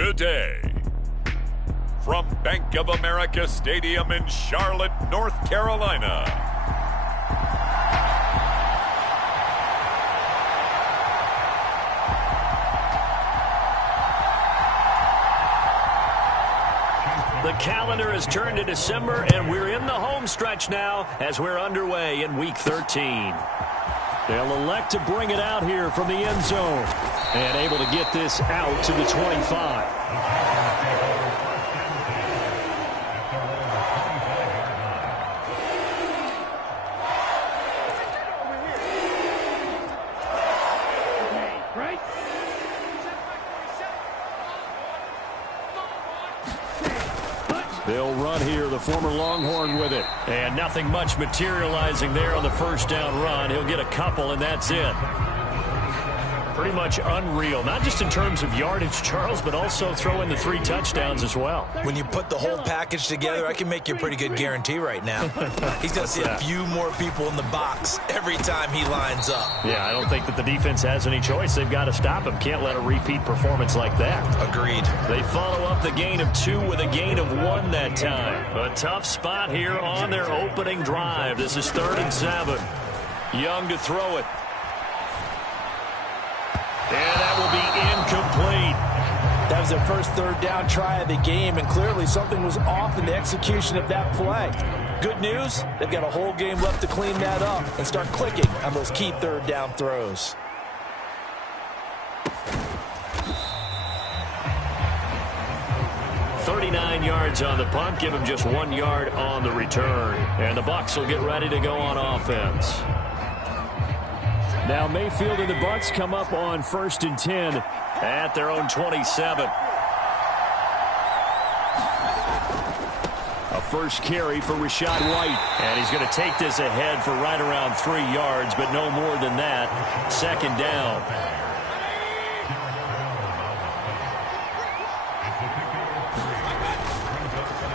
today. From Bank of America Stadium in Charlotte, North Carolina. The calendar has turned to December, and we're in the home stretch now as we're underway in Week 13. They'll elect to bring it out here from the end zone and able to get this out to the 25. They'll run here, the former Longhorn with it. And nothing much materializing there on the first down run. He'll get a couple, and that's it. Pretty much unreal, not just in terms of yardage, Charles, but also throw in the 3 touchdowns as well. When you put the whole package together, I can make you a pretty good guarantee right now. He's going to see a few more people in the box every time he lines up. Yeah, I don't think that the defense has any choice. They've got to stop him. Can't let a repeat performance like that. Agreed. They follow up the gain of 2 with a gain of 1 that time. A tough spot here on their opening drive. This is 3rd and 7. Young to throw it. And that will be incomplete. That was their first 3rd down try of the game, and clearly something was off in the execution of that play. Good news, they've got a whole game left to clean that up and start clicking on those key 3rd down throws. .39 yards on the punt, give him just 1 yard on the return. And the Bucs will get ready to go on offense. Now Mayfield and the Bucs come up on 1st and 10 at their own 27. A first carry for Rachaad White. And he's going to take this ahead for right around 3 yards, but no more than that. 2nd down.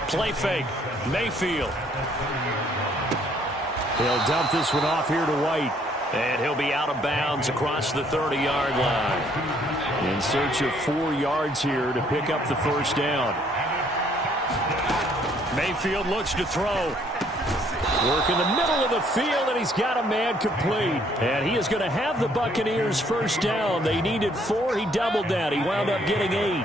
Play fake. Mayfield. He'll dump this one off here to White. And he'll be out of bounds across the 30-yard line. In search of 4 yards here to pick up the first down. Mayfield looks to throw. Work in the middle of the field, and he's got a man complete. And he is going to have the Buccaneers first down. They needed 4. He doubled that. He wound up getting 8.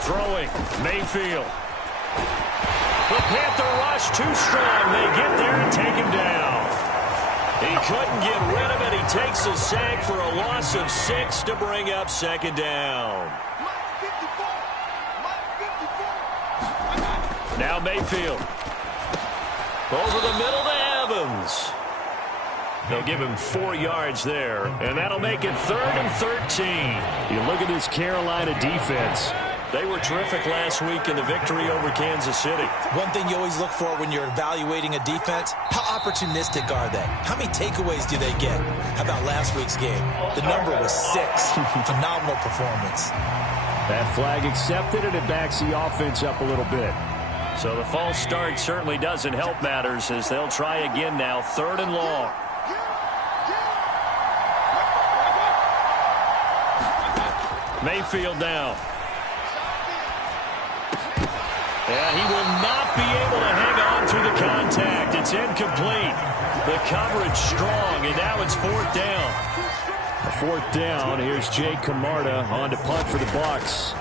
Throwing. Mayfield. The Panther rush too strong. They get there and take him down. He couldn't get rid of it. He takes a sack for a loss of 6 to bring up 2nd down. Now Mayfield. Over the middle to Evans. They'll give him 4 yards there, and that'll make it 3rd and 13. You look at this Carolina defense. They were terrific last week in the victory over Kansas City. One thing you always look for when you're evaluating a defense, how opportunistic are they? How many takeaways do they get? How about last week's game? The number was 6. Phenomenal performance. That flag accepted, and it backs the offense up a little bit. So the false start certainly doesn't help matters as they'll try again now. 3rd and long. Mayfield down. And he will not be able to hang on through the contact. It's incomplete. The coverage strong, and now it's 4th down. A 4th down. Here's Jake Camarda on to punt for the Bucs.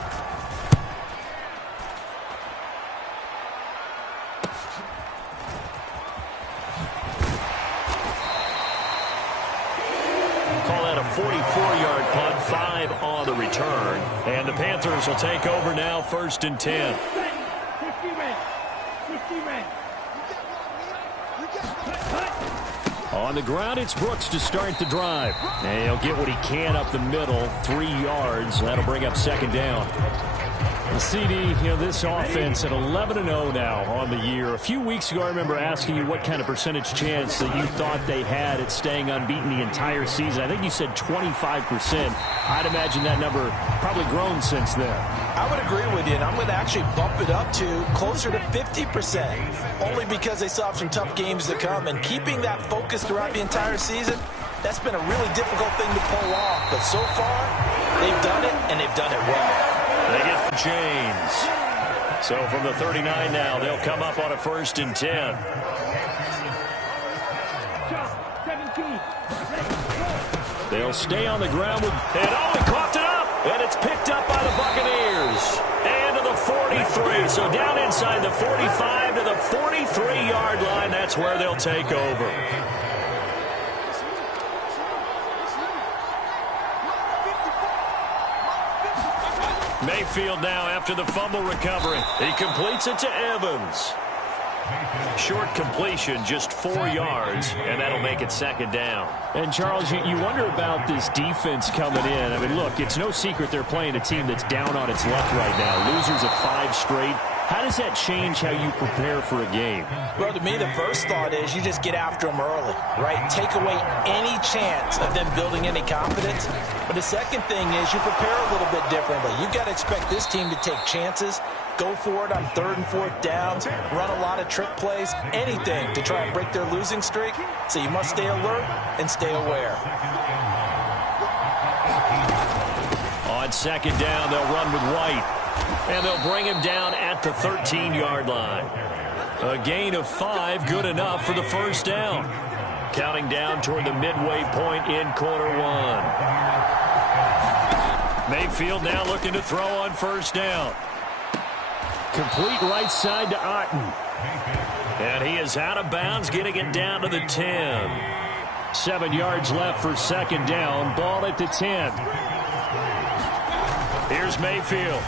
Call that a 44-yard punt, 5 on the return. And the Panthers will take over now, 1st and 10. On the ground, it's Brooks to start the drive. And he'll get what he can up the middle, 3 yards. That'll bring up 2nd down. The CD, this offense at 11-0 now on the year. A few weeks ago, I remember asking you what kind of percentage chance that you thought they had at staying unbeaten the entire season. I think you said 25%. I'd imagine that number probably grown since then. I would agree with you, and I'm going to actually bump it up to closer to 50%, only because they still have some tough games to come. And keeping that focus throughout the entire season, That's been a really difficult thing to pull off, but so far, they've done it, and they've done it well. They get James. So from the 39 now, they'll come up on a 1st and 10. They'll stay on the ground with, and he coughed it up, and it's picked up by the Buccaneers. And to the 43, so down inside the 45 to the 43-yard line. That's where they'll take over. Mayfield now after the fumble recovery. He completes it to Evans. Short completion, just 4 yards, and that'll make it 2nd down. And, Charles, you wonder about this defense coming in. I mean, look, it's no secret they're playing a team that's down on its luck right now. Losers of 5 straight. How does that change how you prepare for a game? Well, to me, the first thought is you just get after them early, right? Take away any chance of them building any confidence. But the second thing is you prepare a little bit differently. You've got to expect this team to take chances, go for it on 3rd and 4th downs, run a lot of trick plays, anything to try and break their losing streak. So you must stay alert and stay aware. On 2nd down, they'll run with White. And they'll bring him down at the 13-yard line. A gain of 5, good enough for the 1st down. Counting down toward the midway point in quarter 1. Mayfield now looking to throw on 1st down. Complete right side to Otten. And he is out of bounds, getting it down to the 10. 7 yards left for 2nd down. Ball at the 10. Here's Mayfield.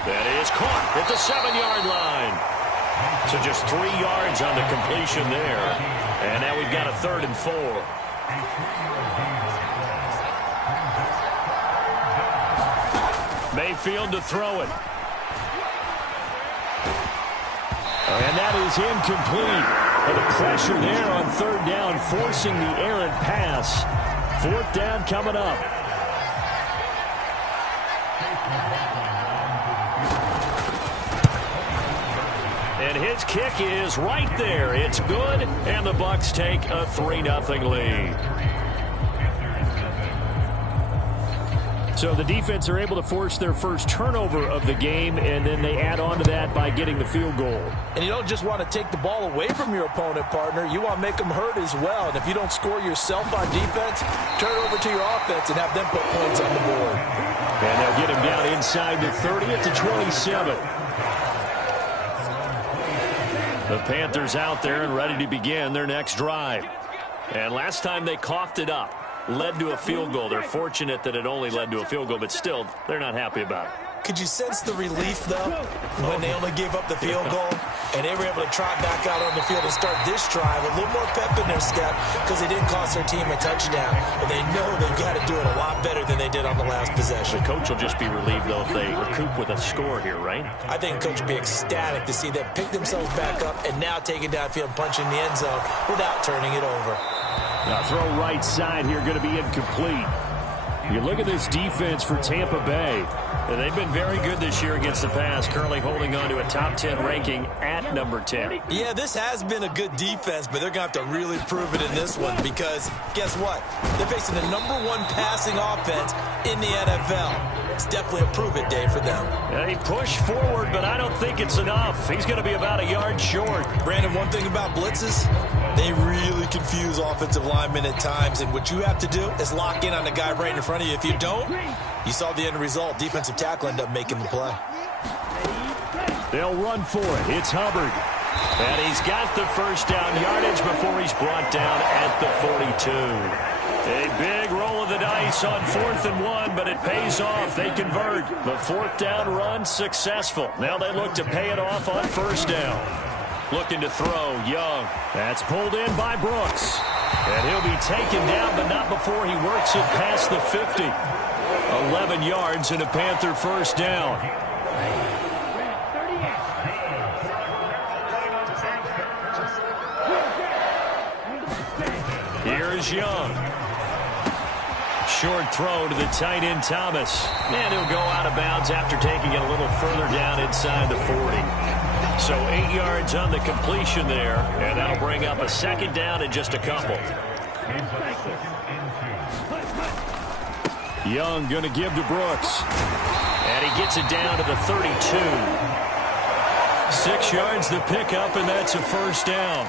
That is caught at the 7-yard line. So just 3 yards on the completion there. And now we've got a 3rd and 4. Mayfield to throw it. And that is incomplete. And the pressure there on 3rd down, forcing the errant pass. 4th down coming up. And his kick is right there. It's good, and the Bucs take a 3-0 lead. So the defense are able to force their first turnover of the game, and then they add on to that by getting the field goal. And you don't just want to take the ball away from your opponent, partner. You want to make them hurt as well. And if you don't score yourself on defense, turn it over to your offense and have them put points on the board. And they'll get him down inside the 30 at the 27. The Panthers out there and ready to begin their next drive. And last time they coughed it up, led to a field goal. They're fortunate that it only led to a field goal, but still, they're not happy about it. Could you sense the relief, though, when they only gave up the field goal and they were able to trot back out on the field and start this drive? A little more pep in their step because they didn't cost their team a touchdown. But they know they've got to do it a lot better than they did on the last possession. The coach will just be relieved, though, if they recoup with a score here, right? I think coach will be ecstatic to see them pick themselves back up and now take it downfield and punch in the end zone without turning it over. Now throw right side here, going to be incomplete. You look at this defense for Tampa Bay. They've been very good this year against the pass, currently holding on to a top 10 ranking at number 10. Yeah, this has been a good defense, but they're going to have to really prove it in this one because guess what? They're facing the #1 passing offense in the NFL. It's definitely a prove-it day for them. Yeah, he pushed forward, but I don't think it's enough. He's going to be about a yard short. Brandon, one thing about blitzes, they really confuse offensive linemen at times, and what you have to do is lock in on the guy right in front of you. If you don't, you saw the end result. Defensive tackle ended up making the play. They'll run for it. It's Hubbard. And he's got the first down yardage before he's brought down at the 42. A big roll of the dice on 4th and 1, but it pays off. They convert. The 4th down run successful. Now they look to pay it off on 1st down. Looking to throw, Young. That's pulled in by Brooks. And he'll be taken down, but not before he works it past the 50. 11 yards and a Panther 1st down. Here is Young. Short throw to the tight end Thomas. And he'll go out of bounds after taking it a little further down inside the 40. So 8 yards on the completion there, and that'll bring up a 2nd down and just a couple. Young going to give to Brooks. And he gets it down to the 32. 6 yards the pickup, and that's a first down.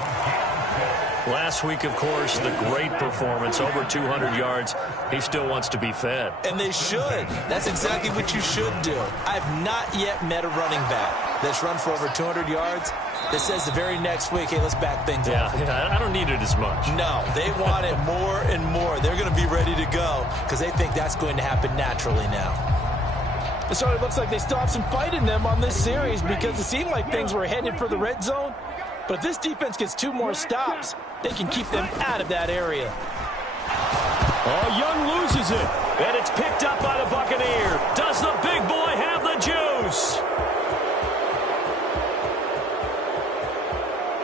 Last week, of course, the great performance, over 200 yards. He still wants to be fed. And they should. That's exactly what you should do. I have not yet met a running back that's run for over 200 yards that says the very next week, hey, let's back things up. Yeah, I don't need it as much. No, they want it more and more. They're going to be ready to go because they think that's going to happen naturally now. It certainly looks like they still have some fight in them on this series because it seemed like things were headed for the red zone. But if this defense gets 2 more stops, they can keep them out of that area. Oh, Young loses it. And it's picked up by the Buccaneer. Does the big boy have the juice?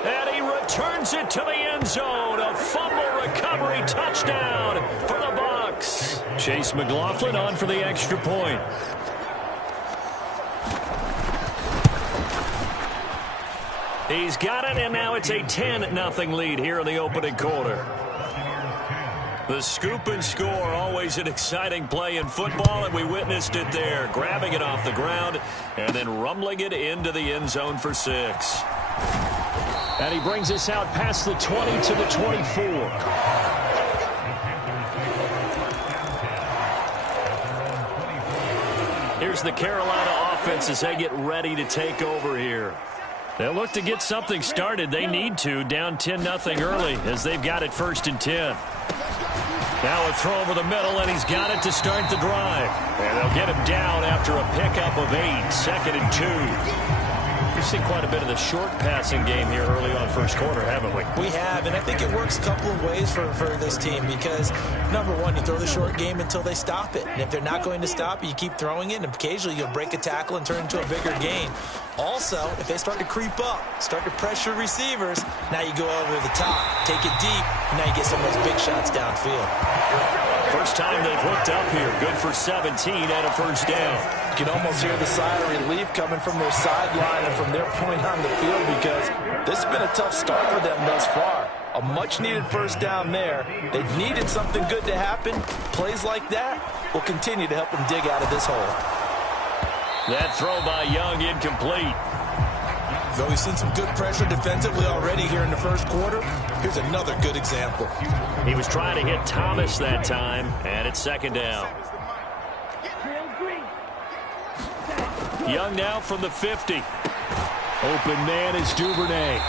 And he returns it to the end zone. A fumble recovery touchdown for the Bucs. Chase McLaughlin on for the extra point. He's got it, and now it's a 10-0 lead here in the opening quarter. The scoop and score, always an exciting play in football, and we witnessed it there, grabbing it off the ground and then rumbling it into the end zone for 6. And he brings us out past the 20 to the 24. Here's the Carolina offense as they get ready to take over here. They'll look to get something started. They need to, down 10-0 early as they've got it 1st and 10. Now a throw over the middle, and he's got it to start the drive. And they'll get him down after a pickup of 8, 2nd and 2. We've seen quite a bit of the short passing game here early on first quarter, haven't we? We have, and I think it works a couple of ways for this team because, number one, you throw the short game until they stop it. And if they're not going to stop it, you keep throwing it, and occasionally you'll break a tackle and turn into a bigger gain. Also, if they start to creep up, start to pressure receivers, now you go over the top, take it deep, and now you get some of those big shots downfield. First time they've hooked up here. Good for 17 and a first down. You can almost hear the sigh of relief coming from their sideline and from their point on the field because this has been a tough start for them thus far. A much-needed first down there. They needed something good to happen. Plays like that will continue to help them dig out of this hole. That throw by Young incomplete. Though we've seen some good pressure defensively already here in the first quarter, here's another good example. He was trying to hit Thomas that time, and it's 2nd down. Young now from the 50. Open man is Duvernay.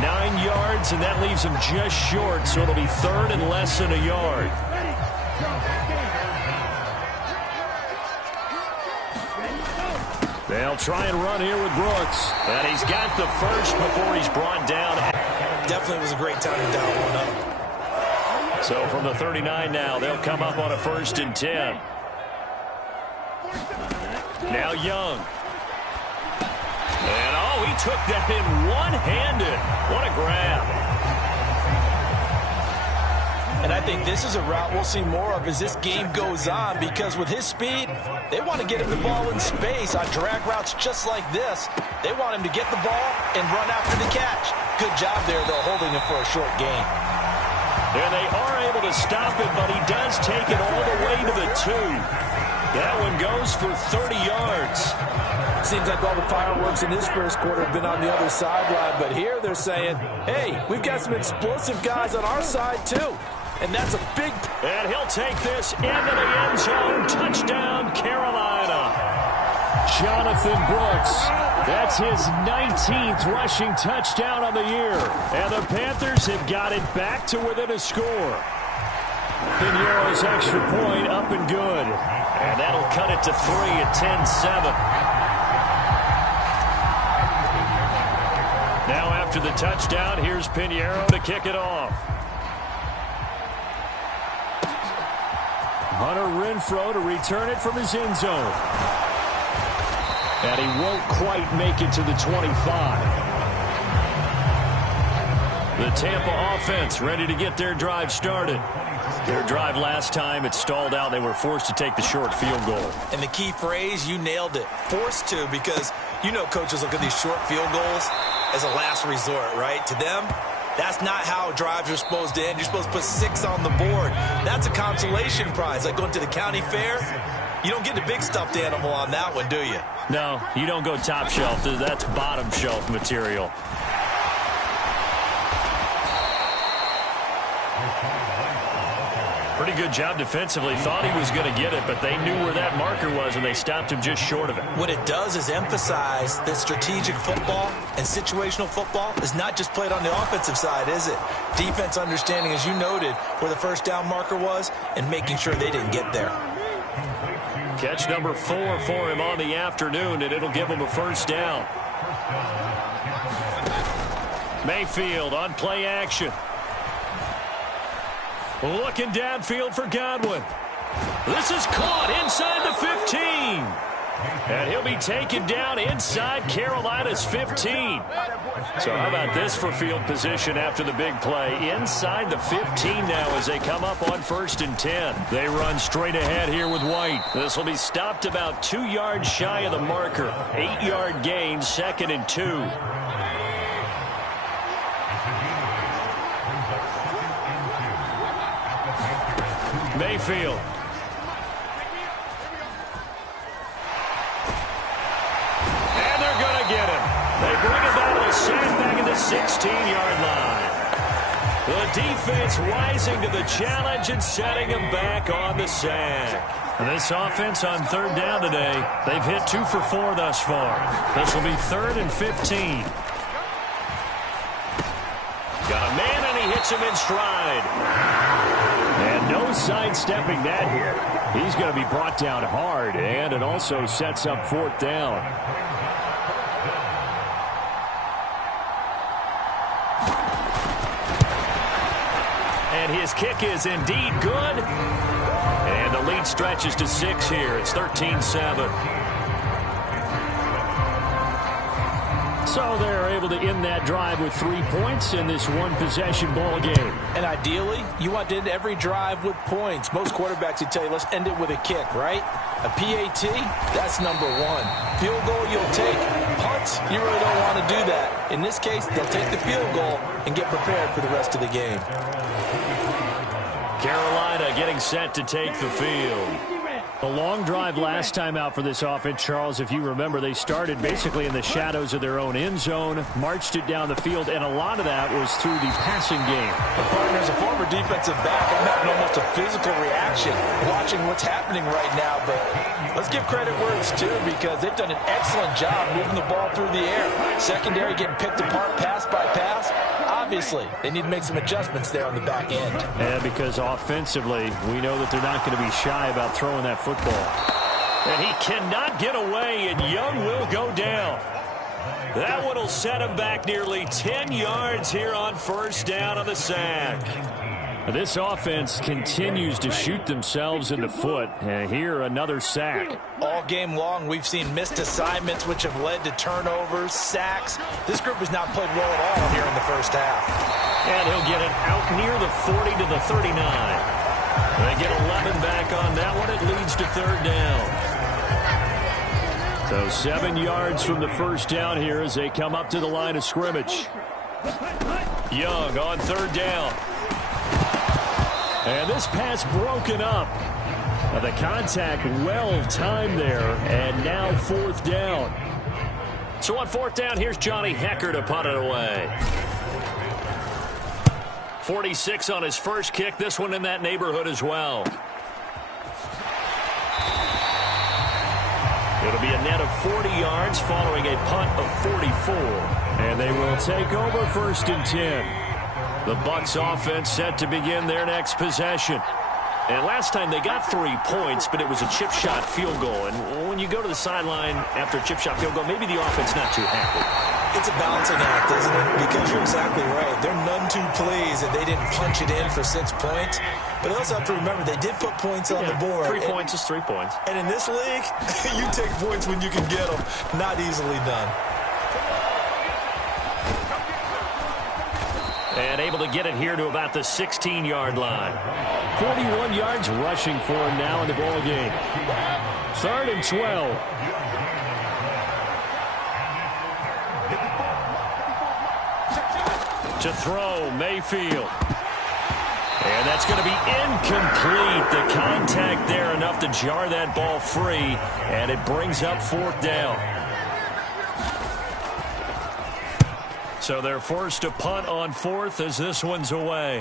9 yards, and that leaves him just short, so it'll be 3rd and less than a yard. They'll try and run here with Brooks. And he's got the first before he's brought down. Definitely was a great time to dial one up. So from the 39 now, they'll come up on a 1st and 10. Now Young. And he took that in one-handed. What a grab. And I think this is a route we'll see more of as this game goes on because with his speed, they want to get him the ball in space on drag routes just like this. They want him to get the ball and run after the catch. Good job there, though, holding him for a short gain. And they are able to stop it, but he does take it all the way to the 2. That one goes for 30 yards. Seems like all the fireworks in this first quarter have been on the other sideline, but here they're saying, hey, we've got some explosive guys on our side, too. And that's a big... And he'll take this into the end zone. Touchdown, Carolina. Jonathan Brooks. That's his 19th rushing touchdown on the year. And the Panthers have got it back to within a score. Pinheiro's extra point up and good. And that'll cut it to 3 at 10-7. Now after the touchdown, here's Pinheiro to kick it off. Hunter Renfrow to return it from his end zone. And he won't quite make it to the 25. The Tampa offense ready to get their drive started. Their drive last time, it stalled out. They were forced to take the short field goal. And the key phrase, you nailed it. Forced to, because you know coaches look at these short field goals as a last resort, right? To them, That's not how drives are supposed to end. You're supposed to put 6 on the board. That's a consolation prize. Like going to the county fair, you don't get the big stuffed animal on that one, do you? No, you don't go top shelf. That's bottom shelf material. Pretty good job defensively. Thought he was going to get it, but they knew where that marker was, and they stopped him just short of it. What it does is emphasize that strategic football and situational football is not just played on the offensive side, is it? Defense understanding, as you noted, where the first down marker was and making sure they didn't get there. Catch number 4 for him on the afternoon, and it'll give him a first down. Mayfield on play action. Looking downfield for Godwin. This is caught inside the 15. And he'll be taken down inside Carolina's 15. So how about this for field position after the big play? Inside the 15 now as they come up on 1st and 10. They run straight ahead here with White. This will be stopped about 2 yards shy of the marker. 8-yard gain, 2nd and 2. Mayfield. And they're going to get him. They bring him down to the sack back at the 16-yard line. The defense rising to the challenge and setting him back on the sack. And this offense on 3rd down today, they've hit 2 for 4 thus far. This will be 3rd and 15. Got a man, and he hits him in stride. And no sidestepping that here. He's going to be brought down hard, and it also sets up 4th down. And his kick is indeed good. And the lead stretches to 6 here. It's 13-7. So they're able to end that drive with 3 points in this one-possession ball game. And ideally, you want to end every drive with points. Most quarterbacks would tell you, let's end it with a kick, right? A PAT, that's number 1. Field goal, you'll take. Punts, you really don't want to do that. In this case, they'll take the field goal and get prepared for the rest of the game. Carolina getting set to take the field. A long drive last time out for this offense, Charles. If you remember, they started basically in the shadows of their own end zone, marched it down the field, and a lot of that was through the passing game. Partner, as a former defensive back, I'm having almost a physical reaction watching what's happening right now. But let's give credit where it's due, because they've done an excellent job moving the ball through the air. Secondary getting picked apart pass by pass. Obviously, they need to make some adjustments there on the back end. And because offensively, we know that they're not going to be shy about throwing that football. And he cannot get away, and Young will go down. That one will set him back nearly 10 yards here on 1st down on the sack. This offense continues to shoot themselves in the foot. And here, another sack. All game long, we've seen missed assignments, which have led to turnovers, sacks. This group has not played well at all here in the first half. And he'll get it out near the 40 to the 39. They get 11 back on that one. It leads to 3rd down. So 7 yards from the first down here as they come up to the line of scrimmage. Young on 3rd down. And this pass broken up. The contact well timed there, and now 4th down. So on 4th down, here's Johnny Hecker to punt it away. 46 on his first kick. This one in that neighborhood as well. It'll be a net of 40 yards following a punt of 44. And they will take over 1st and 10. The Bucs offense set to begin their next possession. And last time they got 3 points, but it was a chip shot field goal. And when you go to the sideline after a chip shot field goal, maybe the offense not too happy. It's a balancing act, isn't it? Because you're exactly right. They're none too pleased that they didn't punch it in for 6 points. But they also have to remember they did put points on the board. 3 points is 3 points. And in this league, you take points when you can get them. Not easily done. And able to get it here to about the 16-yard line. 41 yards rushing for him now in the ball game. 3rd and 12. To throw, Mayfield. And that's going to be incomplete. The contact there enough to jar that ball free, and it brings up 4th down. So they're forced to punt on 4th as this one's away.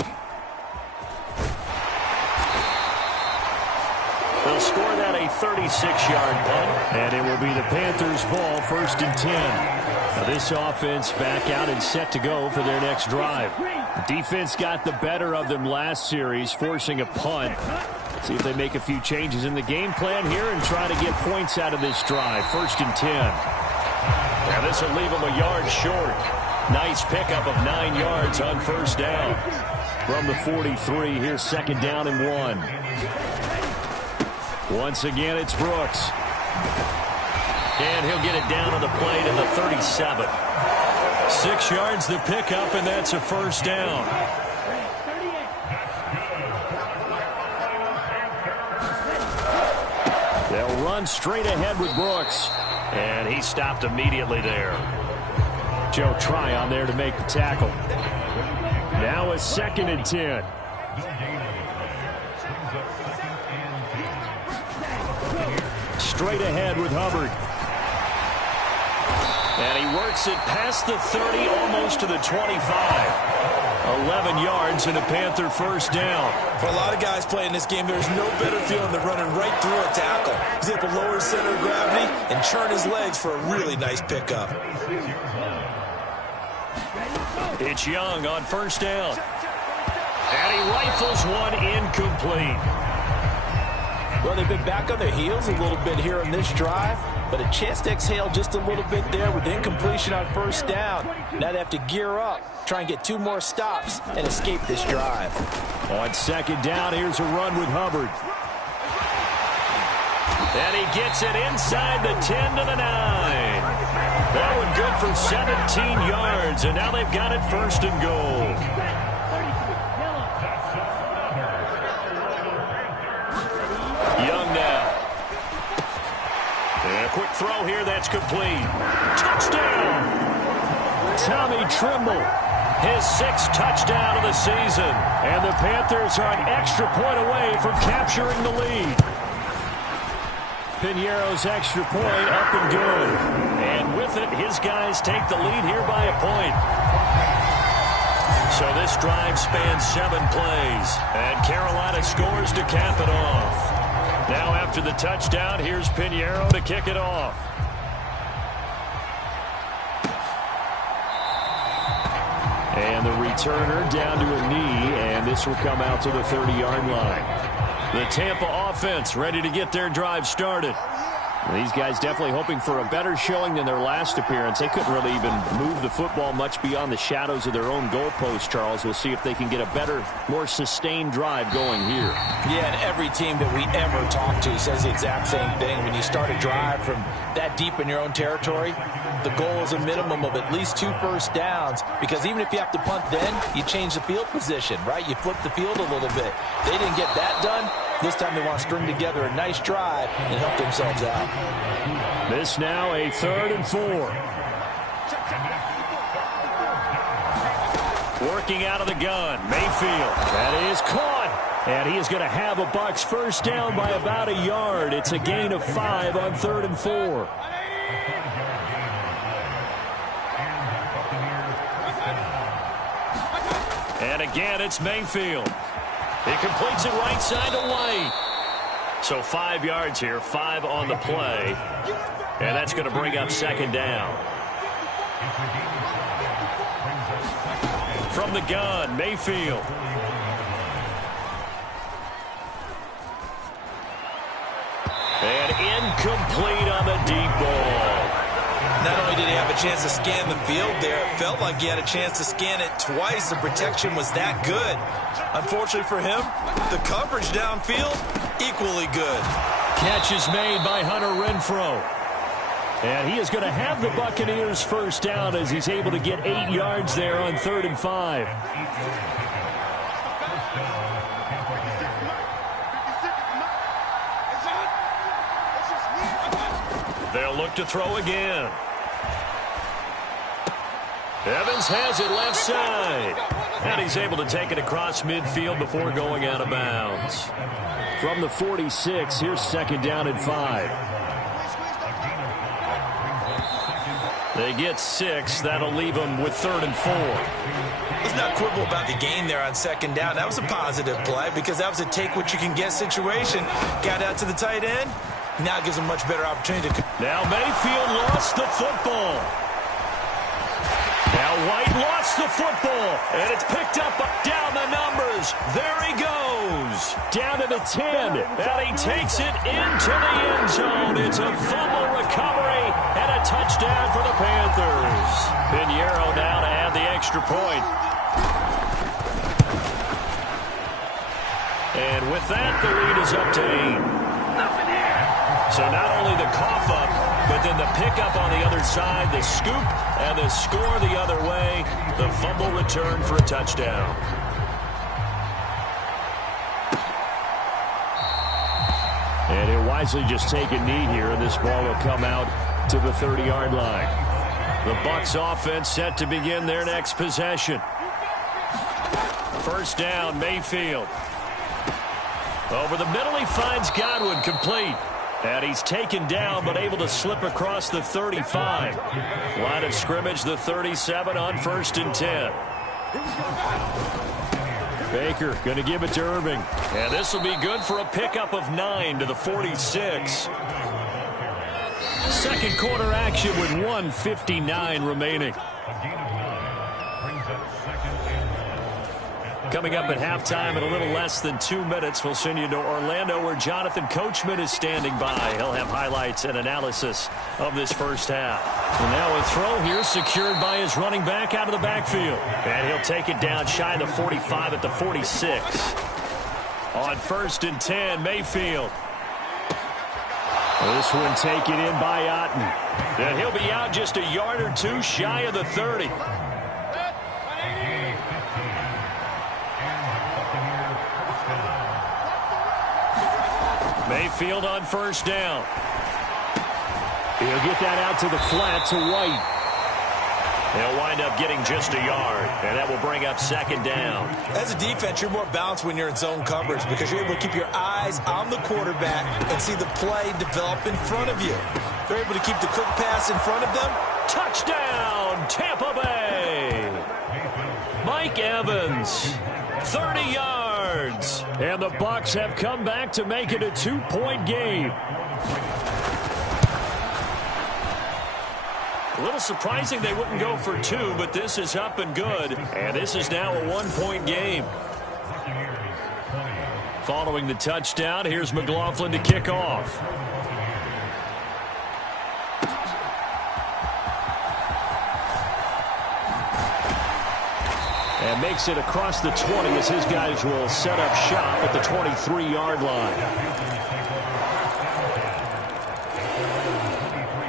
They'll score that a 36-yard punt, and it will be the Panthers' ball, 1st and 10. Now this offense back out and set to go for their next drive. The defense got the better of them last series, forcing a punt. See if they make a few changes in the game plan here and try to get points out of this drive. 1st and 10. Now this will leave them a yard short. Nice pickup of 9 yards on 1st down. From the 43, here's 2nd down and 1. Once again, it's Brooks. And he'll get it down on the play to the 37. 6 yards the pickup, and that's a 1st down. They'll run straight ahead with Brooks. And he stopped immediately there. Joe Tryon there to make the tackle. Now a 2nd and 10. Straight ahead with Hubbard. And he works it past the 30, almost to the 25. 11 yards and a Panther 1st down. For a lot of guys playing this game, there's no better feeling than running right through a tackle. He's able to lower his center of gravity and churn his legs for a really nice pickup. It's Young on 1st down. And he rifles one incomplete. Well, they've been back on their heels a little bit here in this drive, but a chance to exhale just a little bit there with incompletion on 1st down. Now they have to gear up, try and get 2 more stops, and escape this drive. On 2nd down, here's a run with Hubbard. And he gets it inside the 10 to the 9. That one good for 17 yards, and now they've got it 1st and goal. Young now. And a quick throw here that's complete. Touchdown! Tommy Trimble, his 6th touchdown of the season. And the Panthers are an extra point away from capturing the lead. Piñeiro's extra point up and good. And with it, his guys take the lead here by a point. So this drive spans 7 plays. And Carolina scores to cap it off. Now after the touchdown, here's Piñeiro to kick it off. And the returner down to a knee, and this will come out to the 30-yard line. The Tampa offense ready to get their drive started. These guys definitely hoping for a better showing than their last appearance. They couldn't really even move the football much beyond the shadows of their own goalpost, Charles. We'll see if they can get a better, more sustained drive going here. Yeah, and every team that we ever talk to says the exact same thing. When you start a drive from that deep in your own territory, the goal is a minimum of at least 2 first downs, because even if you have to punt then, you change the field position, right? You flip the field a little bit. They didn't get that done. This time they want to string together a nice drive and help themselves out. This now a 3rd and 4. Working out of the gun, Mayfield. That is caught. And he is going to have a Bucs 1st down by about a yard. It's a gain of 5 on 3rd and 4. And again, it's Mayfield. He completes it right side to White. So 5 yards here, 5 on the play. And that's going to bring up 2nd down. From the gun, Mayfield. And incomplete on the deep ball. Not only did he have a chance to scan the field there, it felt like he had a chance to scan it twice. The protection was that good. Unfortunately for him, the coverage downfield, equally good. Catch is made by Hunter Renfrow. And he is going to have the Buccaneers 1st down as he's able to get 8 yards there on 3rd and 5. They'll look to throw again. Evans has it left side. And he's able to take it across midfield before going out of bounds. From the 46, here's second down and 5. They get 6. That'll leave them with 3rd and 4. Let's not quibble about the gain there on second down. That was a positive play because that was a take-what-you-can-get situation. Got out to the tight end. Now it gives them a much better opportunity to... Now Mayfield lost the football. Now White lost the football, and it's picked up down the numbers. There he goes. Down to the 10, and he takes it into the end zone. It's a fumble recovery and a touchdown for the Panthers. Pinheiro now to add the extra point. And with that, the lead is up to 8. So not only the cough up, but then the pickup on the other side, the scoop, and the score the other way. The fumble return for a touchdown. And he'll wisely just take a knee here, and this ball will come out to the 30-yard line. The Bucs offense set to begin their next possession. First down, Mayfield. Over the middle, he finds Godwin, complete. And he's taken down, but able to slip across the 35. Line of scrimmage, the 37 on 1st and 10. Baker going to give it to Irving. And this will be good for a pickup of 9 to the 46. Second quarter action with 1:59 remaining. Coming up at halftime in a little less than 2 minutes, we'll send you to Orlando where Jonathan Coachman is standing by. He'll have highlights and analysis of this first half. And now a throw here secured by his running back out of the backfield. And he'll take it down shy of the 45 at the 46. On 1st and 10, Mayfield. This one taken in by Otten. And he'll be out just a yard or two shy of the 30. Mayfield on first down. He'll get that out to the flat to White. They'll wind up getting just a yard, and that will bring up second down. As a defense, you're more balanced when you're in zone coverage because you're able to keep your eyes on the quarterback and see the play develop in front of you. They're able to keep the quick pass in front of them. Touchdown, Tampa Bay. Mike Evans, 30 yards. And the Bucs have come back to make it a 2-point game. A little surprising they wouldn't go for 2, but this is up and good. And this is now a 1-point game. Following the touchdown, here's McLaughlin to kick off. And makes it across the 20 as his guys will set up shop at the 23-yard line.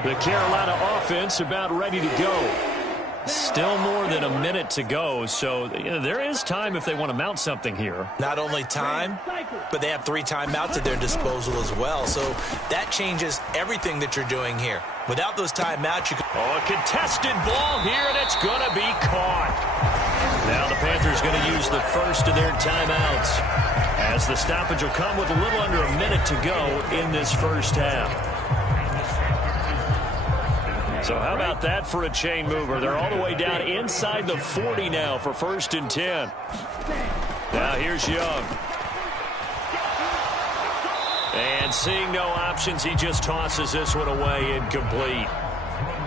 The Carolina offense about ready to go. Still more than a minute to go, so there is time if they want to mount something here. Not only time, but they have 3 timeouts at their disposal as well, so that changes everything that you're doing here. Without those timeouts, you can... Oh, a contested ball here, and it's going to be caught. Now the Panthers going to use the first of their timeouts, as the stoppage will come with a little under a minute to go in this first half. So how about that for a chain mover? They're all the way down inside the 40 now for 1st and 10. Now here's Young. And seeing no options, he just tosses this one away, incomplete.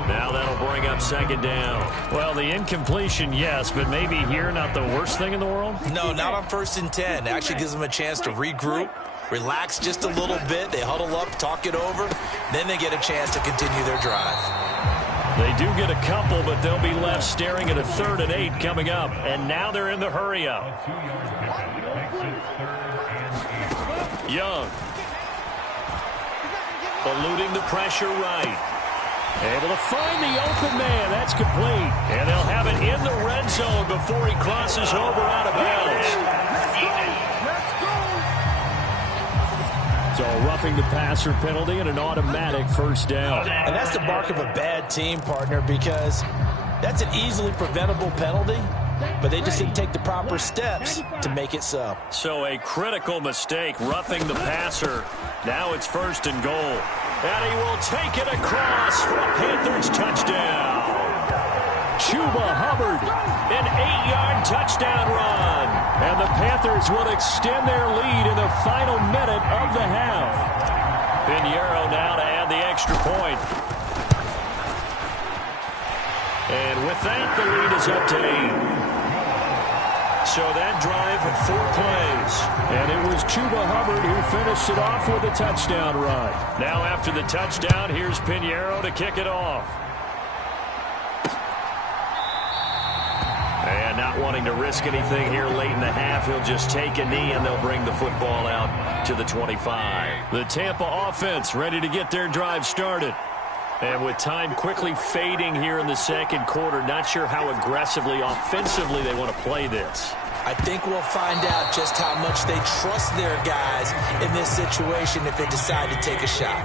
Now that'll bring up second down. Well, the incompletion, yes, but maybe here not the worst thing in the world? No, not on 1st and 10. It actually gives them a chance to regroup, relax just a little bit. They huddle up, talk it over. Then they get a chance to continue their drive. They do get a couple, but they'll be left staring at a 3rd and 8 coming up. And now they're in the hurry-up. Young. Eluding the pressure right. Able to find the open man. That's complete. And they'll have it in the red zone before he crosses over out of bounds. So a roughing the passer penalty and an automatic first down. And that's the mark of a bad team, partner, because That's an easily preventable penalty, but they just didn't take the proper steps to make it so. So a critical mistake, roughing the passer. Now it's 1st and goal. And he will take it across for a Panthers touchdown. Chuba Hubbard, an 8-yard touchdown run. And the Panthers will extend their lead in the final minute of the half. Pinheiro now to add the extra point. And with that, the lead is up to 8. So that drive had 4 plays. And it was Chuba Hubbard who finished it off with a touchdown run. Now after the touchdown, here's Pinheiro to kick it off. And not wanting to risk anything here late in the half, he'll just take a knee and they'll bring the football out to the 25. The Tampa offense ready to get their drive started. And with time quickly fading here in the second quarter, not sure how aggressively, offensively they want to play this. I think we'll find out just how much they trust their guys in this situation if they decide to take a shot.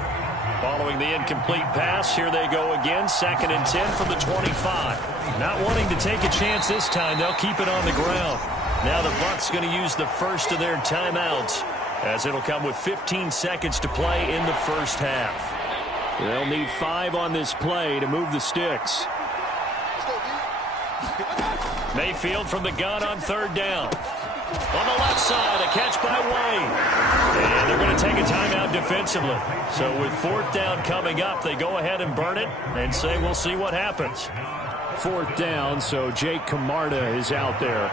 Following the incomplete pass, here they go again, 2nd and 10 from the 25. Not wanting to take a chance this time, they'll keep it on the ground. Now the Bucs going to use the first of their timeouts, as it'll come with 15 seconds to play in the first half. They'll need 5 on this play to move the sticks. Mayfield from the gun on 3rd down. On the left side, a catch by Wayne. And they're going to take a timeout defensively. So with 4th down coming up, they go ahead and burn it and say we'll see what happens. 4th down, so Jake Camarda is out there.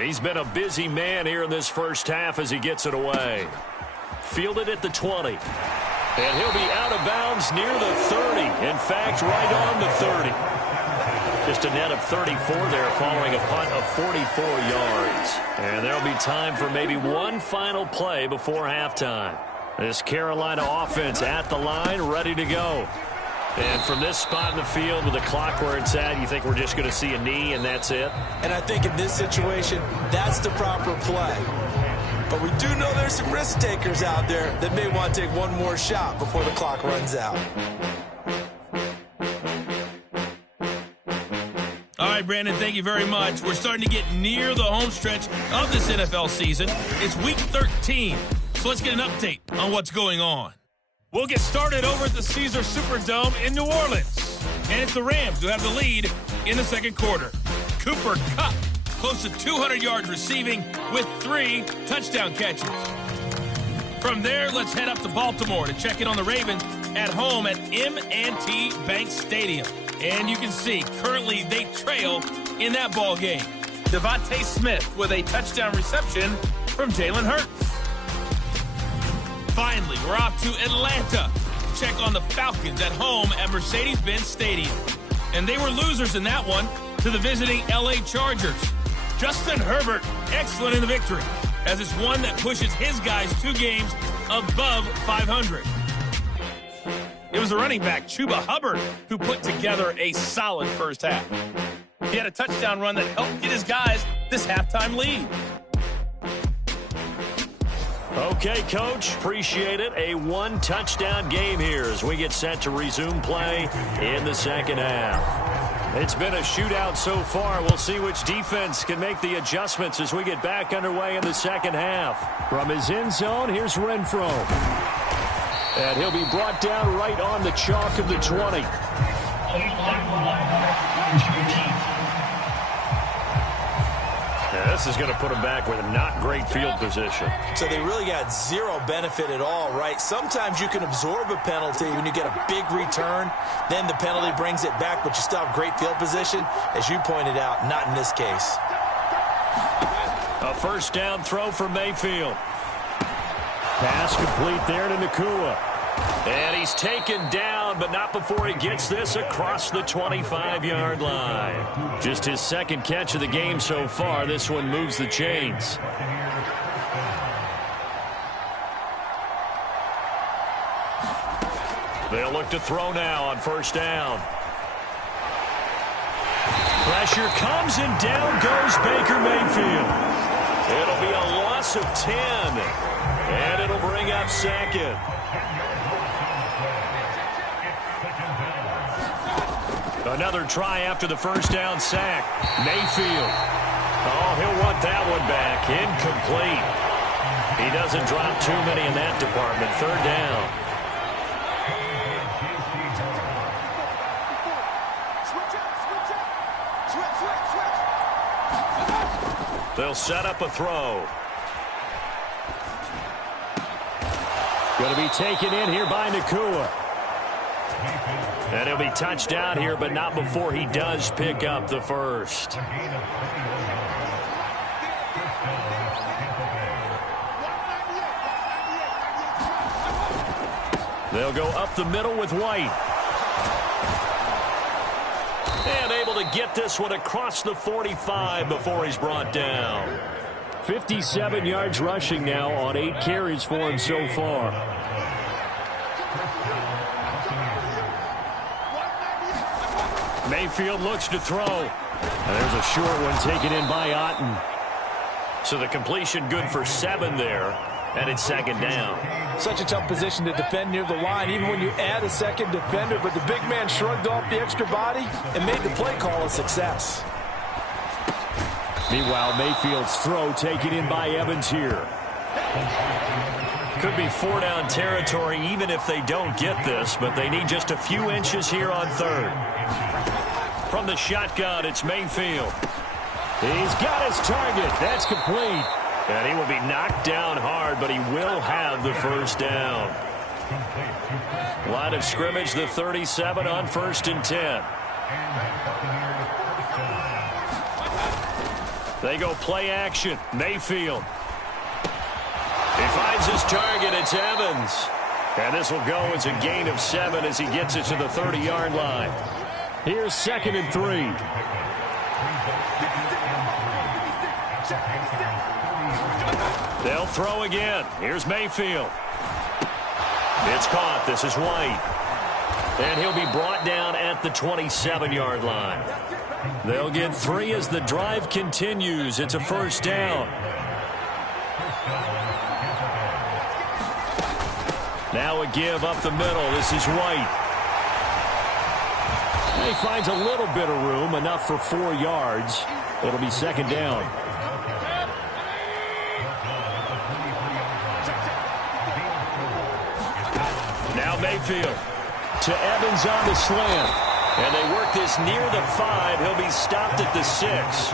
He's been a busy man here in this first half as he gets it away. Fielded at the 20. And he'll be out of bounds near the 30. In fact, right on the 30. Just a net of 34 there following a punt of 44 yards. And there'll be time for maybe one final play before halftime. This Carolina offense at the line, ready to go. And from this spot in the field with the clock where it's at, you think we're just going to see a knee and that's it? And I think in this situation, that's the proper play. But we do know there's some risk takers out there that may want to take one more shot before the clock runs out. All right, Brandon, thank you very much. We're starting to get near the home stretch of this NFL season. It's Week 13, so let's get an update on what's going on. We'll get started over at the Caesars Superdome in New Orleans. And it's the Rams who have the lead in the second quarter. Cooper Kupp, close to 200 yards receiving with 3 touchdown catches. From there, let's head up to Baltimore to check in on the Ravens at home at M&T Bank Stadium. And you can see, currently they trail in that ball game. Devontae Smith with a touchdown reception from Jalen Hurts. Finally, we're off to Atlanta to check on the Falcons at home at Mercedes-Benz Stadium. And they were losers in that one to the visiting LA Chargers. Justin Herbert, excellent in the victory, as it's one that pushes his guys 2 games above 500. It was the running back, Chuba Hubbard, who put together a solid first half. He had a touchdown run that helped get his guys this halftime lead. Okay, Coach, appreciate it. A 1-touchdown game here as we get set to resume play in the second half. It's been a shootout so far. We'll see which defense can make the adjustments as we get back underway in the second half. From his end zone, here's Renfro. And he'll be brought down right on the chalk of the 20. This is going to put him back with a not great field position. So they really got zero benefit at all, right? Sometimes you can absorb a penalty when you get a big return. Then the penalty brings it back, but you still have great field position. As you pointed out, not in this case. A first down throw for Mayfield. Pass complete there to Nakua. And he's taken down, but not before he gets this across the 25-yard line. Just his second catch of the game so far. This one moves the chains. They'll look to throw now on first down. Pressure comes and down goes Baker Mayfield. It'll be a loss of 10, and it'll bring up second. Another try after the first down sack. Mayfield. Oh, he'll want that one back. Incomplete. He doesn't drop too many in that department. Third down. They'll set up a throw. Going to be taken in here by Nakua. And he'll be touched down here, but not before he does pick up the first. They'll go up the middle with White. And able to get this one across the 45 before he's brought down. 57 yards rushing now on 8 carries for him so far. Mayfield looks to throw. And there's a short one taken in by Otten. So the completion good for 7 there. And it's second down. Such a tough position to defend near the line, even when you add a second defender. But the big man shrugged off the extra body and made the play call a success. Meanwhile, Mayfield's throw taken in by Evans here. Could be 4-down territory even if they don't get this, but they need just a few inches here on third. From the shotgun, it's Mayfield. He's got his target. That's complete. And he will be knocked down hard, but he will have the first down. Line of scrimmage, the 37 on 1st and 10. They go play action. Mayfield. He finds his target. It's Evans. And this will go as a gain of 7 as he gets it to the 30-yard line. Here's 2nd and 3. They'll throw again. Here's Mayfield. It's caught. This is White. And he'll be brought down at the 27-yard line. They'll get 3 as the drive continues. It's a first down. Now a give up the middle. This is White. He finds a little bit of room, enough for 4 yards. It'll be second down. Now Mayfield to Evans on the slant. And they work this near the 5. He'll be stopped at the 6.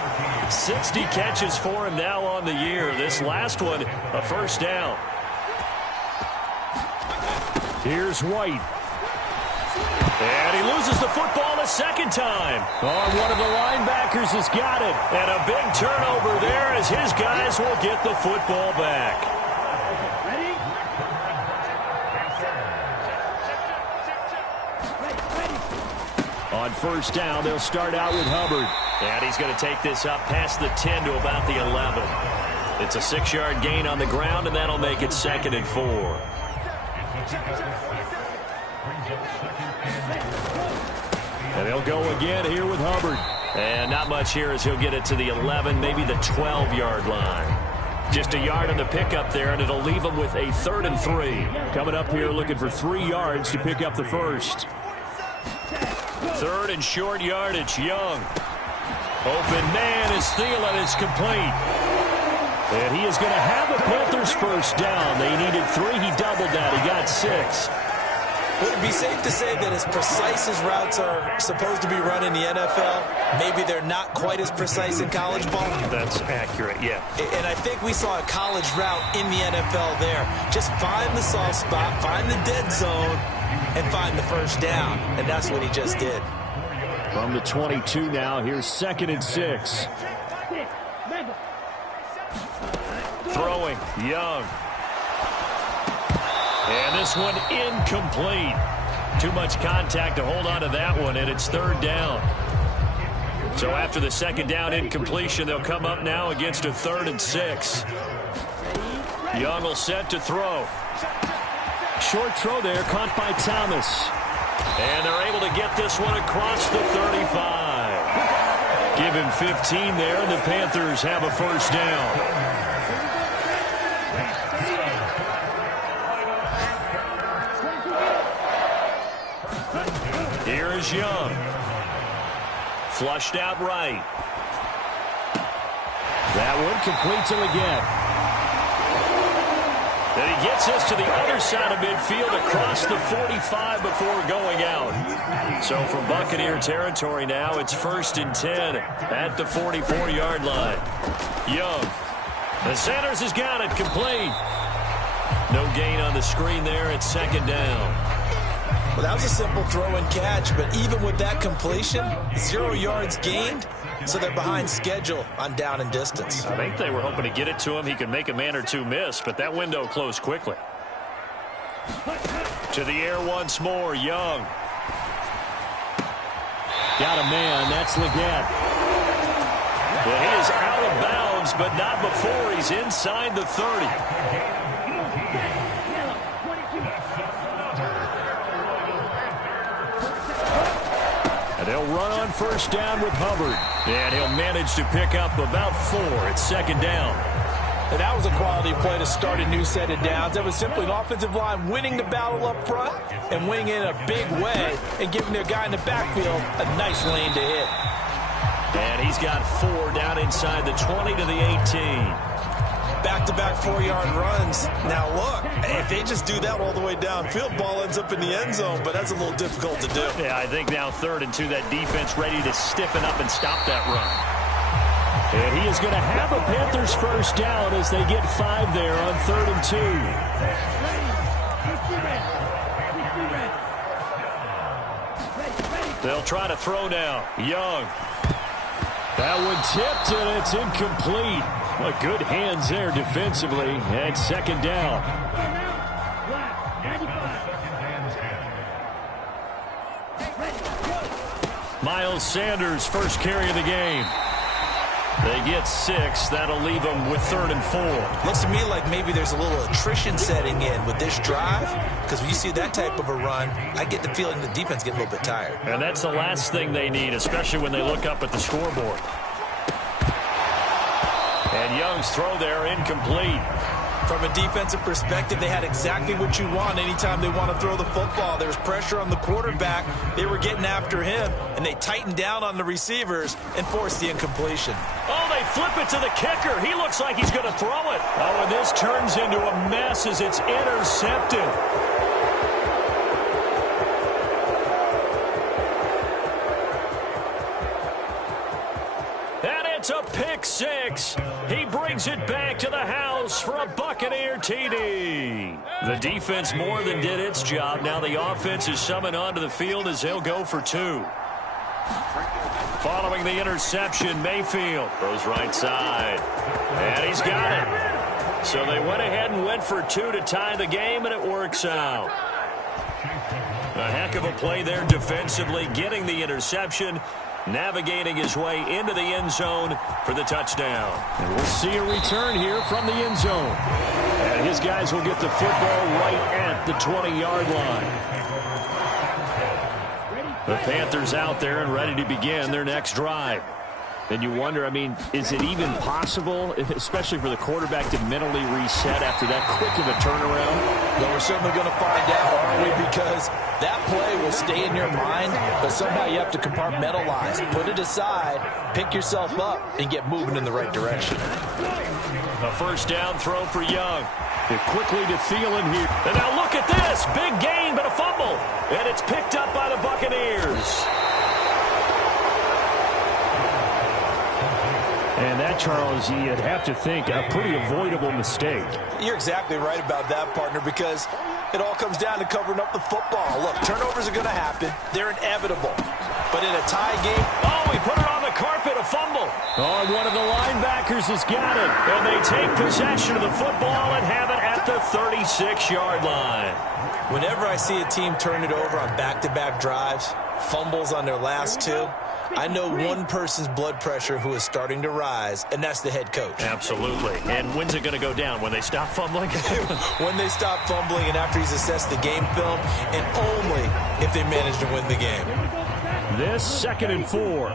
60 catches for him now on the year. This last one, a first down. Here's White. And he loses the football a second time. Oh, one of the linebackers has got it. And a big turnover there as his guys will get the football back. On first down, they'll start out with Hubbard. And he's going to take this up past the 10 to about the 11. It's a 6-yard gain on the ground, and that'll make it 2nd and 4. And they'll go again here with Hubbard. And not much here as he'll get it to the 11, maybe the 12-yard line. Just a yard on the pickup there, and it'll leave them with a 3rd and 3. Coming up here looking for 3 yards to pick up the first. 3rd and short yardage, Young. Open man is Thielen. It's complete. And he is going to have the Panthers first down. They needed 3. He doubled that. He got 6. Would it be safe to say that as precise as routes are supposed to be run in the NFL, maybe they're not quite as precise in college ball? That's accurate, yeah. And I think we saw a college route in the NFL there. Just find the soft spot, find the dead zone, and find the first down. And that's what he just did. From the 22 now, here's 2nd and 6. Throwing, Young. And this one incomplete. Too much contact to hold on to that one, and it's 3rd down. So after the 2nd down incompletion, they'll come up now against a 3rd and 6. Young will set to throw. Short throw there, caught by Thomas. And they're able to get this one across the 35. Give him 15 there, and the Panthers have a first down. Here is Young. Flushed out right. That one complete to Leggett. And he gets us to the other side of midfield across the 45 before going out. So from Buccaneer territory now, it's 1st and 10 at the 44-yard line. Young. The Sanders has got it complete. No gain on the screen there. It's 2nd down. Well, that was a simple throw and catch, but even with that completion, 0 yards gained. So they're behind schedule on down and distance. I think they were hoping to get it to him. He could make a man or two miss, but that window closed quickly. To the air once more, Young. Got a man, that's Leggett. Well, he is out of bounds, but not before he's inside the 30. They'll run on 1st down with Hubbard. And he'll manage to pick up about 4 at 2nd down. And that was a quality play to start a new set of downs. That was simply an offensive line winning the battle up front and winning in a big way and giving their guy in the backfield a nice lane to hit. And he's got 4 down inside the 20 to the 18. Back-to-back 4-yard runs. Now, look, if they just do that all the way downfield, ball ends up in the end zone, but that's a little difficult to do. Yeah, I think now 3rd and 2, that defense ready to stiffen up and stop that run. And he is going to have a Panthers 1st down as they get 5 there on 3rd and 2. They'll try to throw now. Young. That one tipped, and it's incomplete. Well, good hands there defensively, and 2nd down. Miles Sanders, first carry of the game. They get 6. That'll leave them with 3rd and 4. Looks to me like maybe there's a little attrition setting in with this drive, because when you see that type of a run, I get the feeling the defense get a little bit tired. And that's the last thing they need, especially when they look up at the scoreboard. And Young's throw there incomplete. From a defensive perspective, they had exactly what you want anytime they want to throw the football. There was pressure on the quarterback. They were getting after him, and they tightened down on the receivers and forced the incompletion. Oh, they flip it to the kicker. He looks like he's going to throw it. Oh, and this turns into a mess as it's intercepted. It's a pick 6. He brings it back to the house for a Buccaneer TD. The defense more than did its job. Now the offense is summoned onto the field as they'll go for 2. Following the interception, Mayfield goes right side. And he's got it. So they went ahead and went for 2 to tie the game, and it works out. A heck of a play there defensively, getting the interception, navigating his way into the end zone for the touchdown. And we'll see a return here from the end zone. And his guys will get the football right at the 20-yard line. The Panthers out there and ready to begin their next drive. And you wonder, I mean, is it even possible, especially for the quarterback, to mentally reset after that quick of a turnaround? Well, we're certainly going to find out, aren't we? Because that play will stay in your mind, but somehow you have to compartmentalize. Put it aside, pick yourself up, and get moving in the right direction. A first down throw for Young. They're quickly to Thielen here. And now look at this. Big gain, but a fumble. And it's picked up by the Buccaneers. And that, Charles, you'd have to think a pretty avoidable mistake. You're exactly right about that, partner, because it all comes down to covering up the football. Look, turnovers are going to happen. They're inevitable. But in a tie game, oh, he put it on the carpet, a fumble. Oh, one of the linebackers has got it. And they take possession of the football and have it at the 36-yard line. Whenever I see a team turn it over on back-to-back drives, fumbles on their last 2, I know one person's blood pressure who is starting to rise, and that's the head coach. Absolutely. And when's it going to go down? When they stop fumbling? When they stop fumbling and after he's assessed the game film, and only if they manage to win the game. This 2nd and 4.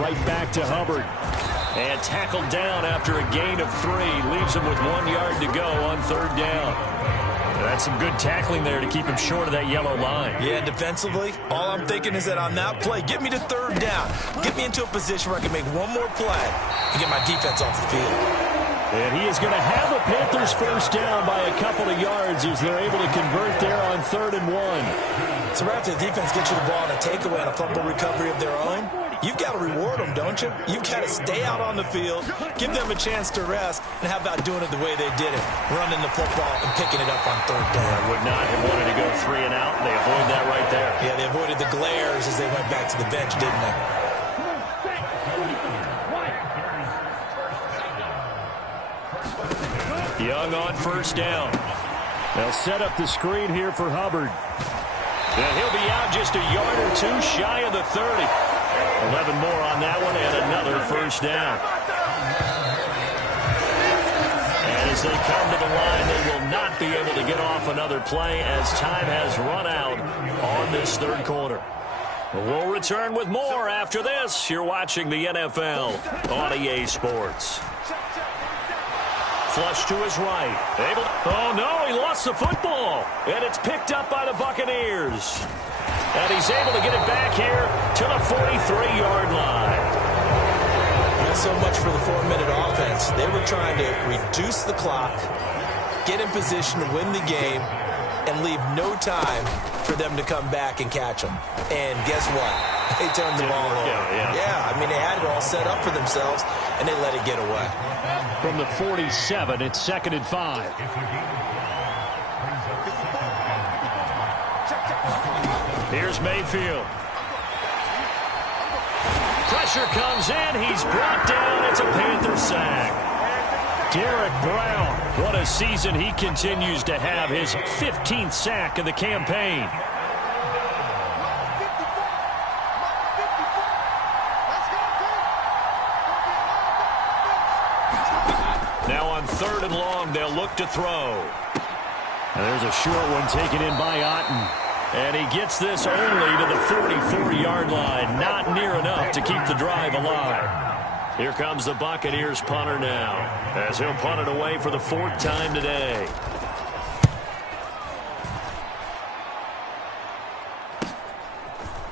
Right back to Hubbard. And tackled down after a gain of 3. Leaves him with 1 yard to go on 3rd down. That's some good tackling there to keep him short of that yellow line. Yeah, defensively, all I'm thinking is that on that play, get me to third down. Get me into a position where I can make one more play and get my defense off the field. And he is going to have the Panthers first down by a couple of yards as they're able to convert there on 3rd and 1. So right after the defense gets you the ball on a takeaway and a fumble recovery of their own, you've got to reward them, don't you? You've got to stay out on the field, give them a chance to rest, and how about doing it the way they did it, running the football and picking it up on 3rd down. I would not have wanted to go 3 and out, and they avoid that right there. Yeah, they avoided the glares as they went back to the bench, didn't they? Young on 1st down. They'll set up the screen here for Hubbard. And he'll be out just a yard or 2 shy of the 30. 11 more on that one and another 1st down. And as they come to the line, they will not be able to get off another play as time has run out on this 3rd quarter. We'll return with more after this. You're watching the NFL on EA Sports. Flush to his right. Oh, no, he lost the football. And it's picked up by the Buccaneers. And he's able to get it back here to the 43-yard line. Not so much for the 4-minute offense. They were trying to reduce the clock, get in position to win the game, and leave no time for them to come back and catch them. And guess what? They turned the ball over. Yeah, I mean, they had it all set up for themselves, and they let it get away. From the 47, it's 2nd and 5. Here's Mayfield. Pressure comes in. He's brought down. It's a Panther sack. Derek Brown, what a season he continues to have. His 15th sack of the campaign. Now on 3rd and long, they'll look to throw. And there's a short one taken in by Otten. And he gets this only to the 44-yard line. Not near enough to keep the drive alive. Here comes the Buccaneers punter now, as he'll punt it away for the 4th time today.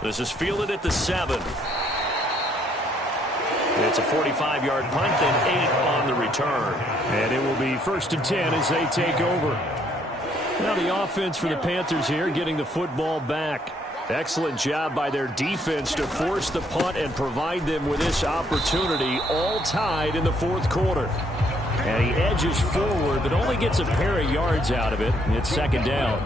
This is fielded at the 7. It's a 45-yard punt, then 8 on the return. And it will be 1st and 10 as they take over. Now the offense for the Panthers here, getting the football back. Excellent job by their defense to force the punt and provide them with this opportunity, all tied in the 4th quarter. And he edges forward, but only gets a pair of yards out of it. It's 2nd down.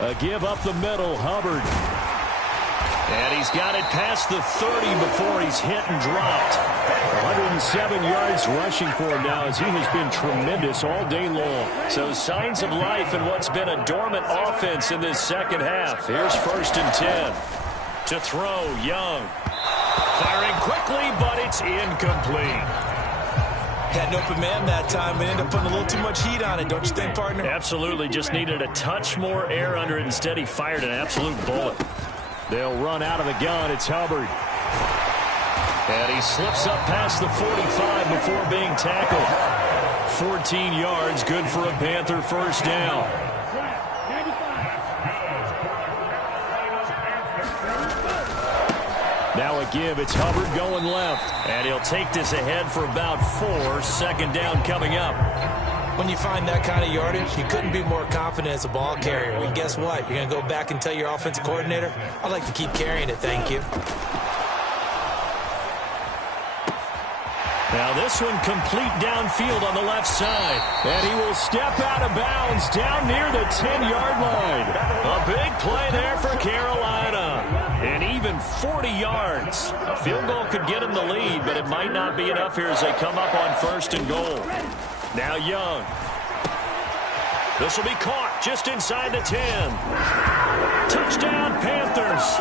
A give up the middle, Hubbard. And he's got it past the 30 before he's hit and dropped. 107 yards rushing for him now as he has been tremendous all day long. So signs of life in what's been a dormant offense in this 2nd half. Here's 1st and 10. To throw, Young. Firing quickly, but it's incomplete. Had an open man that time, but ended up putting a little too much heat on it, don't you think, partner? Absolutely. Just needed a touch more air under it. Instead, he fired an absolute bullet. They'll run out of the gun. It's Hubbard. And he slips up past the 45 before being tackled. 14 yards, good for a Panther 1st down. Now a give. It's Hubbard going left. And he'll take this ahead for about 4. 2nd down coming up. When you find that kind of yardage, you couldn't be more confident as a ball carrier. And guess what? You're going to go back and tell your offensive coordinator, I'd like to keep carrying it, thank you. Now this one complete downfield on the left side. And he will step out of bounds down near the 10-yard line. A big play there for Carolina. And even 40 yards. A field goal could get him the lead, but it might not be enough here as they come up on 1st and goal. Now Young. This will be caught just inside the 10. Touchdown, Panthers.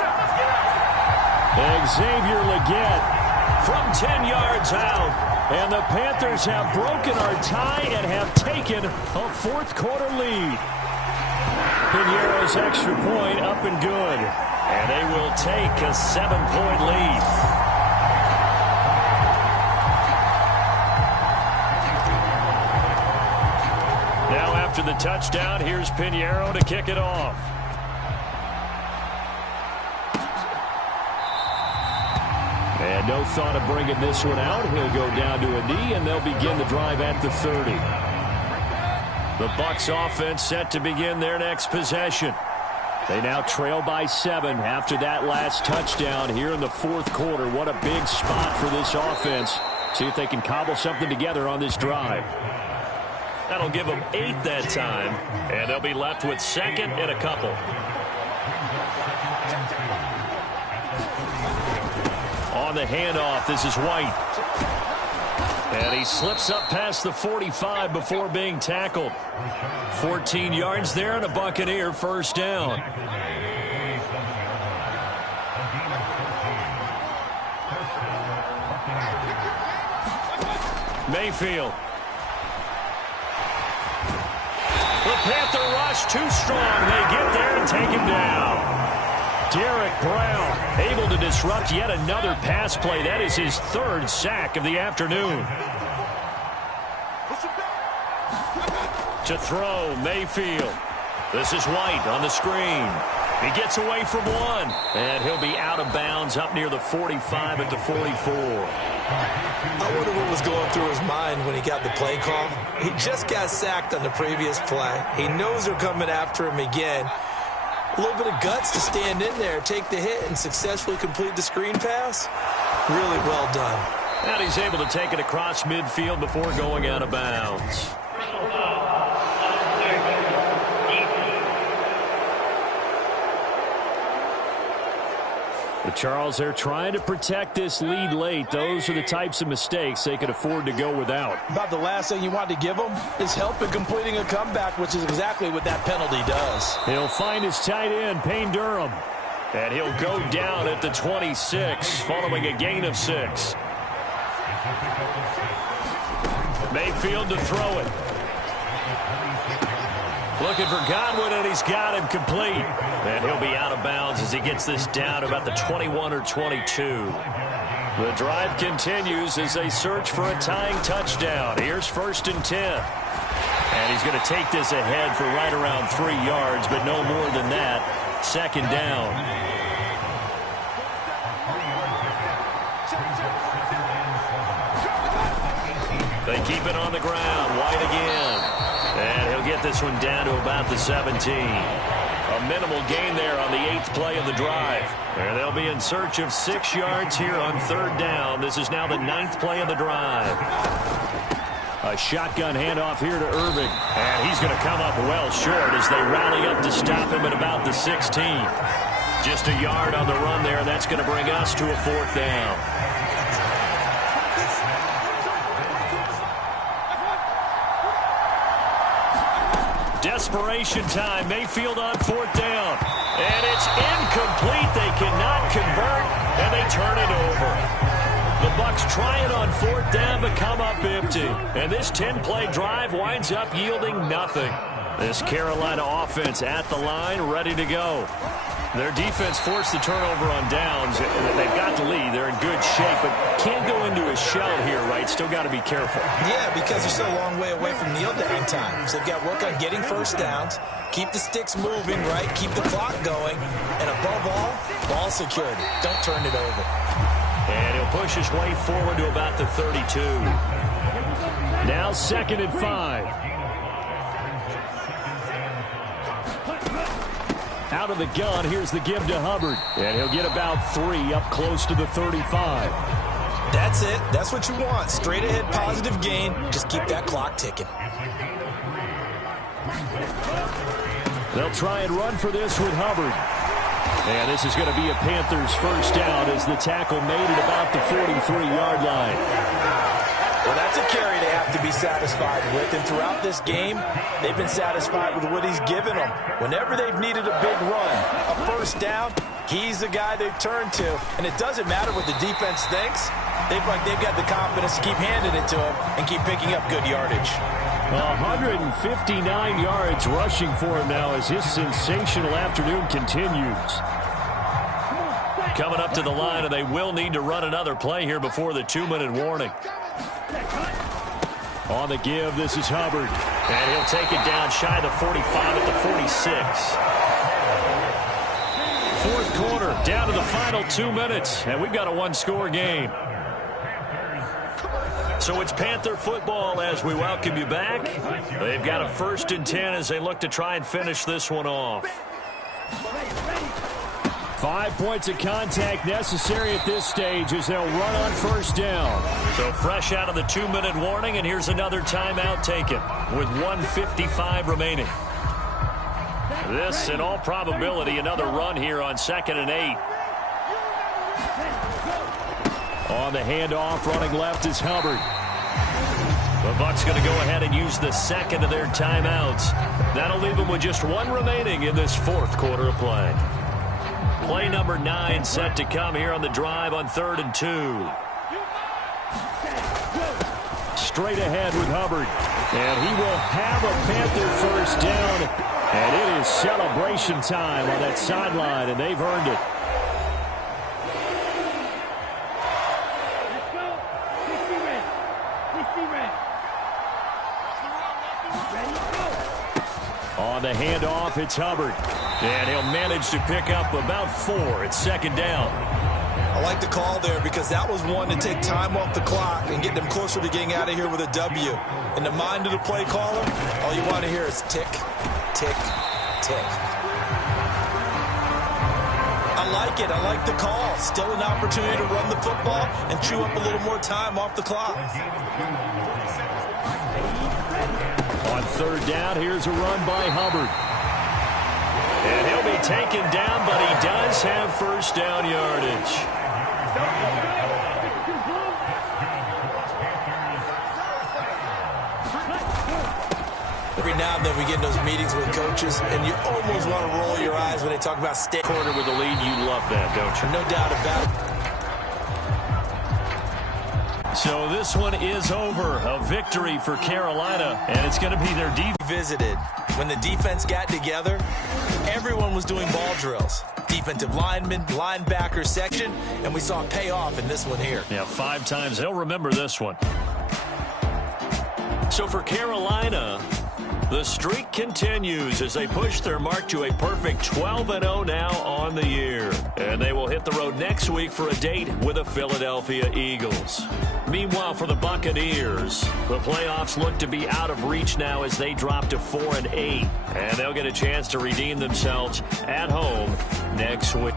Xavier Legette from 10 yards out. And the Panthers have broken our tie and have taken a 4th quarter lead. Piñeiro's extra point up and good. And they will take a 7-point lead. touchdown. Here's Pinheiro to kick it off. And no thought of bringing this one out. He'll go down to a knee, and they'll begin the drive at the 30. The Bucs offense set to begin their next possession. They now trail by 7 after that last touchdown here in the fourth quarter. What a big spot for this offense. See if they can cobble something together on this drive. That'll give them 8 that time, and they'll be left with second and a couple. On the handoff, this is White. And he slips up past the 45 before being tackled. 14 yards there and a Buccaneer first down. Mayfield. The Panther rush too strong. They get there and take him down. Derek Brown able to disrupt yet another pass play. That is his 3rd sack of the afternoon. To throw, Mayfield. This is White on the screen. He gets away from one, and he'll be out of bounds up near the 45 at the 44. I wonder what was going through his mind when he got the play call. He just got sacked on the previous play. He knows they're coming after him again. A little bit of guts to stand in there, take the hit, and successfully complete the screen pass. Really well done. And he's able to take it across midfield before going out of bounds. But Charles, they're trying to protect this lead late. Those are the types of mistakes they could afford to go without. About the last thing you want to give them is help in completing a comeback, which is exactly what that penalty does. He'll find his tight end, Payne Durham. And he'll go down at the 26, following a gain of 6. Mayfield to throw it. Looking for Godwin, and he's got him complete. And he'll be out of bounds as he gets this down about the 21 or 22. The drive continues as they search for a tying touchdown. Here's 1st and 10. And he's going to take this ahead for right around 3 yards, but no more than that. 2nd down. They keep it on the ground. White again. And he'll get this one down to about the 17. A minimal gain there on the 8th play of the drive. And they'll be in search of 6 yards here on 3rd down. This is now the 9th play of the drive. A shotgun handoff here to Irving. And he's going to come up well short as they rally up to stop him at about the 16. Just a yard on the run there. That's going to bring us to a 4th down. Desperation time. Mayfield on 4th down. And it's incomplete. They cannot convert, and they turn it over. The Bucs try it on 4th down, but come up empty. And this 10-play drive winds up yielding nothing. This Carolina offense at the line, ready to go. Their defense forced the turnover on downs. They've got the lead. They're in good shape, but can't go into a shell here, right? Still got to be careful. Yeah, because they're still a long way away from kneel down time. So they've got to work on getting 1st downs, keep the sticks moving, right? Keep the clock going. And above all, ball security. Don't turn it over. And he'll push his way forward to about the 32. Now 2nd and 5. Out of the gun, here's the give to Hubbard. And he'll get about 3 up close to the 35. That's it. That's what you want. Straight ahead positive gain. Just keep that clock ticking. They'll try and run for this with Hubbard. And this is going to be a Panthers first down as the tackle made at about the 43-yard line. Well, that's a carry they have to be satisfied with. And throughout this game, they've been satisfied with what he's given them. Whenever they've needed a big run, a 1st down, he's the guy they've turned to. And it doesn't matter what the defense thinks. They've got the confidence to keep handing it to him and keep picking up good yardage. 159 yards rushing for him now as his sensational afternoon continues. Coming up to the line, and they will need to run another play here before the 2-minute warning. On the give, this is Hubbard. And he'll take it down shy of the 45 at the 46. Fourth quarter, down to the final 2 minutes, and we've got a one-score game. So it's Panther football as we welcome you back. They've got a 1st and 10 as they look to try and finish this one off. 5 points of contact necessary at this stage as they'll run on first down. So fresh out of the 2-minute warning, and here's another timeout taken with 1:55 remaining. This, in all probability, another run here on 2nd and 8. On the handoff, running left is Hubbard. The Bucs going to go ahead and use the second of their timeouts. That'll leave them with just one remaining in this fourth quarter of play. Play number 9 set to come here on the drive on 3rd and 2. Straight ahead with Hubbard. And he will have a Panther first down. And it is celebration time on that sideline, and they've earned it. On the handoff, it's Hubbard. And he'll manage to pick up about 4 at 2nd down. I like the call there because that was one to take time off the clock and get them closer to getting out of here with a W. In the mind of the play caller, all you want to hear is tick, tick, tick. I like it. I like the call. Still an opportunity to run the football and chew up a little more time off the clock. On 3rd down, here's a run by Hubbard. And he'll be taken down, but he does have first down yardage. Every now and then we get in those meetings with coaches, and you almost want to roll your eyes when they talk about state Corner with the lead, you love that, don't you? No doubt about it. So this one is over. A victory for Carolina, and it's going to be their defense. Visited. When the defense got together, everyone was doing ball drills. Defensive linemen, linebacker section, and we saw it pay off in this one here. Yeah, 5 times. They'll remember this one. So for Carolina, the streak continues as they push their mark to a perfect 12-0 now on the year. And they will hit the road next week for a date with the Philadelphia Eagles. Meanwhile, for the Buccaneers, the playoffs look to be out of reach now as they drop to 4-8. And they'll get a chance to redeem themselves at home next week.